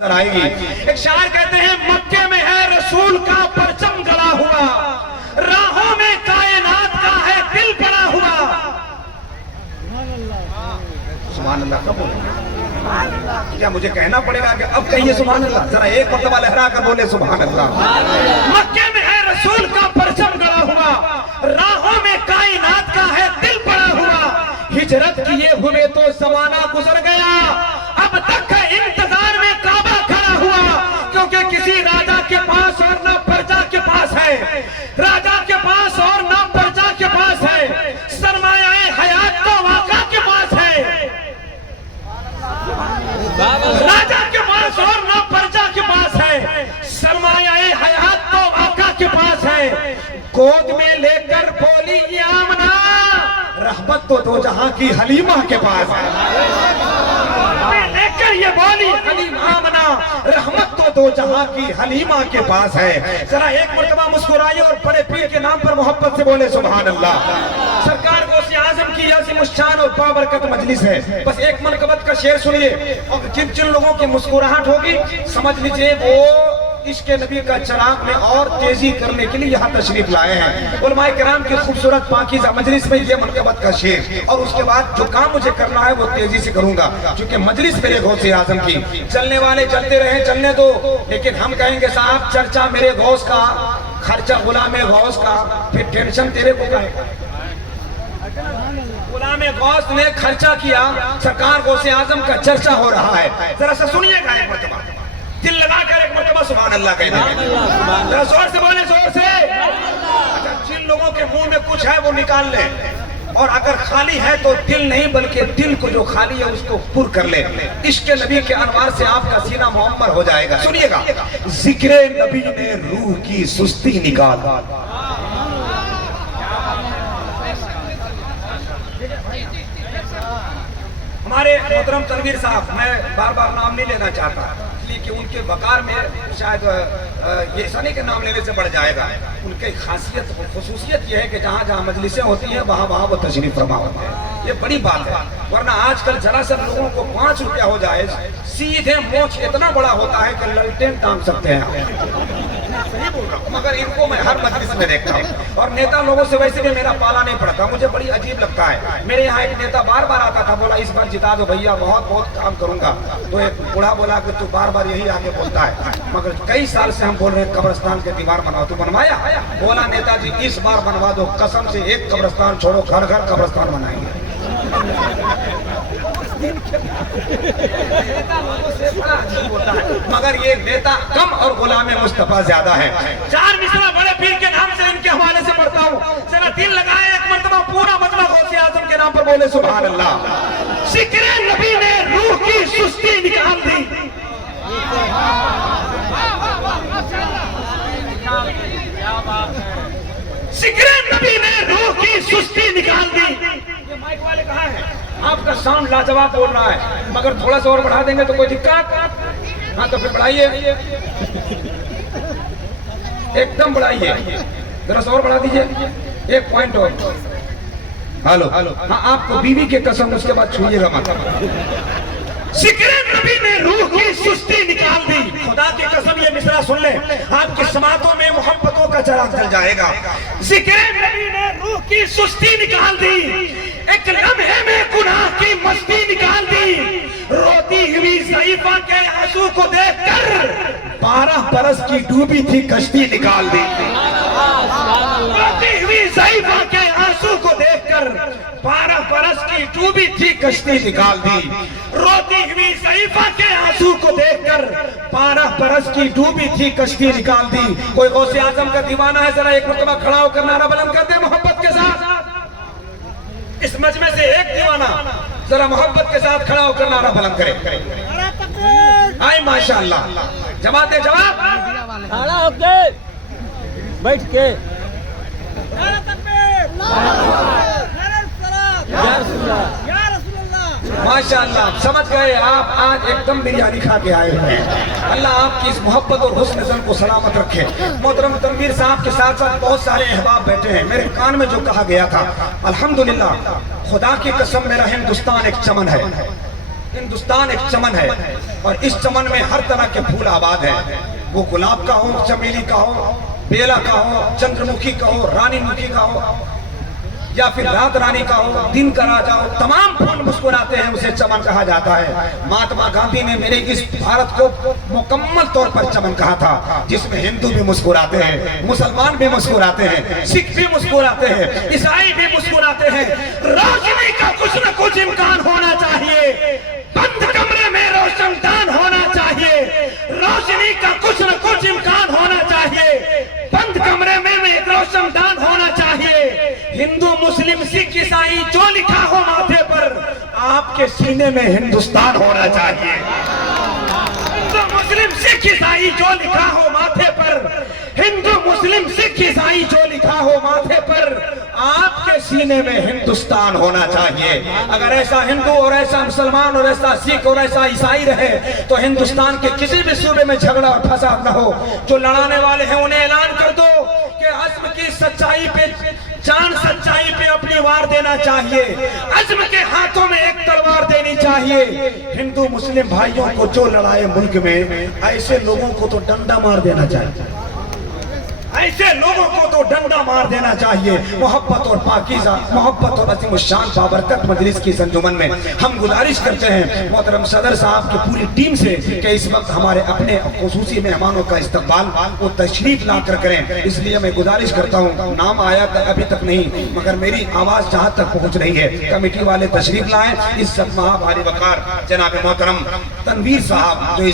आएगी। एक शायर कहते हैं मक्के में है रसूल का परचम गड़ा हुआ, राहों में कायनात का है दिल पड़ा हुआ। सुभान अल्लाह। कब क्या मुझे कहना पड़ेगा कि अब कहिए सुभान अल्लाह? जरा एक मर्तबा लहरा कर बोले सुभान अल्लाह। मक्के में है रसूल का परचम गड़ा हुआ, राहों में कायनात का है दिल पड़ा हुआ। हिजरत किए हुए तो जमाना गुजर गया, अब तक इंतजार में काबा खड़ा हुआ। क्योंकि किसी राजा के पास और ना प्रजा के पास है, राजा के पास और ना प्रजा के पास है, सरमाया हयात तो वाका के पास है। राजा के पास और ना प्रजा के पास है, सरमाया हयात तो वाका के पास है। गोद में लेकर बोली ये आमना, रहमत तो दो जहां की हलीमा के पास है। लेकर ये बोली हलीम आमना, रहमत तो दो जहां की हलीमा के पास है। जरा एक मर्तबा मुस्कुराइए और बड़े पीर के नाम पर मोहब्बत से बोले सुभान अल्लाह। सरकार गौसे आजम की अज़ीमुश्शान और बाबरकत मजलिस है। बस एक मनकबत का शेर सुनिए और जिन जिन लोगों की मुस्कुराहट होगी समझ लीजिए वो इश्क़ नबी का चिराग में और तेजी करने के लिए यहाँ तशरीफ लाए हैं। उलमाए किराम की खूबसूरत पाकीज़ा मजलिस में ये मनकबत का शेर, और उसके बाद जो काम मुझे करना है वो तेजी से करूंगा क्योंकि मजलिस मेरे गौसे आजम की। चलने वाले चलते रहे, चलने दो, लेकिन हम कहेंगे साहब चर्चा मेरे गौस का, खर्चा गुलाम गौस का, फिर टेंशन तेरे को का। गुलाम गौस ने खर्चा किया, सरकार गौसे आजम का चर्चा हो रहा है। जरा सा सुनिएगा एक मरतबा, दिल लगाकर एक मरतबा सुभान अल्लाह कह देंगे। जरा जोर से बोले, जोर से। अच्छा, जिन लोगों के मुंह में कुछ है वो निकाल ले, और अगर खाली है तो दिल नहीं बल्कि दिल को जो खाली है उसको पुर कर ले। इश्क़ नबी के अनवार से आपका सीना मुअम्मर हो जाएगा। सुनिएगा, जिक्र नबी ने रूह की सुस्ती निकाल। हमारे मोहतरम तनवीर साहब, मैं बार बार नाम नहीं लेना चाहता कि उनके वकार में शायद ये ऐसा नहीं कि नाम लेने से बढ़ जाएगा। उनकी खासियत खुसूसियत ये है कि जहाँ जहाँ मजलिसें होती हैं वहाँ वहाँ वो तशरीफ फरमा होते हैं। ये बड़ी बात है, वरना आजकल जरा सा लोगों को 5 रुपया हो जाए सीधे मोच इतना बड़ा होता है कि ललटेन टांग सकते हैं। सही बोल रहा हूँ, मगर इनको मैं हर मजलिस में देखता हूँ। और नेता लोगों से वैसे भी मेरा पाला नहीं पड़ता, मुझे बड़ी अजीब लगता है। मेरे यहाँ एक नेता बार बार आता था, बोला इस बार जिता दो भैया, बहुत बहुत काम करूंगा। तो एक बूढ़ा बोला कि तू बार बार यही आगे बोलता है, मगर कई साल से हम बोल रहे हैं कब्रिस्तान के दीवार बनाओ, तू बनवाया? बोला नेताजी इस बार बनवा दो, कसम से एक कब्रिस्तान छोड़ो, घर घर कब्रिस्तान बनाएंगे। मगर ये नेता कम और गुलाम मुस्तफा ज्यादा है। 4 मिसरा बड़े पीर के नाम से इनके हवाले से पढ़ता हूँ, जरा दिल लगाए एक मरतबा पूरा मजमा गौसे आजम के नाम पर बोले सुभान अल्लाह। जिक्र नबी ने रूह की सुस्ती निकाल दी, जिक्र नबी ने रूह की सुस्ती निकाल दी। ये माइक वाले कहाँ हैं? आपका साउंड लाजवाब बोल रहा है, मगर थोड़ा सा और बढ़ा देंगे तो कोई दिक्कत? हाँ तो फिर बढ़ाइए, एकदम बढ़ाइए, जरा सा और बढ़ा दीजिए 1 पॉइंट और। हेलो, हाँ आपको बीवी के कसम उसके बाद छूइएगा मत। जिक्र नबी ने रूह की सुस्ती निकाल दी। खुदा की कसम ये मिसरा सुन ले, आपकी समातों में मोहब्बतों का चिराग जल जाएगा। जिक्र नबी ने रूह की सुस्ती निकाल दी, एक लम्हे में गुनाह की मस्ती निकाल दी। रोती हुई ज़ईफ़ा के आंसू को देखकर 12 बरस की डूबी थी कश्ती निकाल दी। रोती हुई ज़ईफ़ा के आंसू को देखकर 12 बरस की डूबी थी कश्ती निकाल दी। रोती हुई ज़ईफ़ा के आंसू को देखकर 12 बरस की डूबी थी कश्ती निकाल दी। कोई गौसे आजम का दीवाना है, जरा एक मरतबा खड़ा होकर नारा बुलंद कर दे मोहब्बत के साथ। इस मजमे से एक दीवाना जरा मोहब्बत के साथ खड़ा होकर नारा बुलंद करे। आए माशाअल्लाह, जमात दे जवाब, खड़ा होके बैठ के माशाअल्लाह। समझ गए आप, आज एकदम बिरयानी खा के आए हैं। अल्लाह आपकी इस मोहब्बत और हुस्न ज़न को सलामत रखे। मोहतरम तनवीर साहब के साथ साथ बहुत सारे अहबाब बैठे हैं। मेरे कान में जो कहा गया था, अल्हम्दुलिल्लाह, खुदा की कसम मेरा हिंदुस्तान एक चमन है। हिंदुस्तान एक चमन है और इस चमन में हर तरह के फूल आबाद हैं। वो गुलाब का हो, चमेली का हो, बेला का हो, चंद्रमुखी का हो, रानी मुखी का हो या फिर रात रानी का हो, दिन का राजा हो, तमाम फूल मुस्कुराते हैं, उसे चमन कहा जाता है। महात्मा गांधी ने मेरे इस भारत को मुकम्मल तौर पर चमन कहा था, जिसमें हिंदू भी मुस्कुराते हैं, मुसलमान भी मुस्कुराते हैं, सिख भी मुस्कुराते हैं, ईसाई भी मुस्कुराते हैं। रोशनी का कुछ न कुछ इम्कान होना चाहिए, बंद कमरे में रोशनदान होना चाहिए। रोशनी का कुछ न कुछ इम्कान होना चाहिए, बंद कमरे में एक रोशनदान होना चाहिए। हिंदू मुस्लिम सिख ईसाई जो लिखा हो माथे पर, आपके सीने में हिंदुस्तान होना चाहिए। हिंदू मुस्लिम सिख ईसाई जो लिखा हो माथे पर, हिंदू मुस्लिम सिख ईसाई जो लिखा हो माथे पर, आपके सीने में हिंदुस्तान होना चाहिए। अगर ऐसा हिंदू और ऐसा मुसलमान और ऐसा सिख और ऐसा ईसाई रहे तो हिंदुस्तान के किसी भी सूबे में झगड़ा और फसाद न हो। जो लड़ाने वाले हैं उन्हें ऐलान कर दो कि अज़्म की सच्चाई पे, जान सच्चाई पे अपनी वार देना चाहिए। अज़्म के हाथों में एक तलवार देनी चाहिए। हिंदू मुस्लिम भाइयों को जो लड़ाए मुल्क में, ऐसे लोगों को तो डंडा मार देना चाहिए, ऐसे लोगों को तो डंडा मार देना चाहिए। मोहब्बत और पाकीज़ा, मोहब्बत और अज़ीम शान बाबरकत मजलिस की संजुमन में हम गुजारिश करते हैं मोहतरम सदर साहब की पूरी टीम से कि इस वक्त हमारे अपने खुसूसी मेहमानों का इस्तकबाल वो तशरीफ ला कर करें। इसलिए मैं गुजारिश करता हूँ, नाम आया था अभी तक नहीं, मगर मेरी आवाज़ जहाँ तक पहुँच रही है, कमेटी वाले तशरीफ लाएं। इस सब भारी वकार जनाब मोहतरम तनवीर साहब जो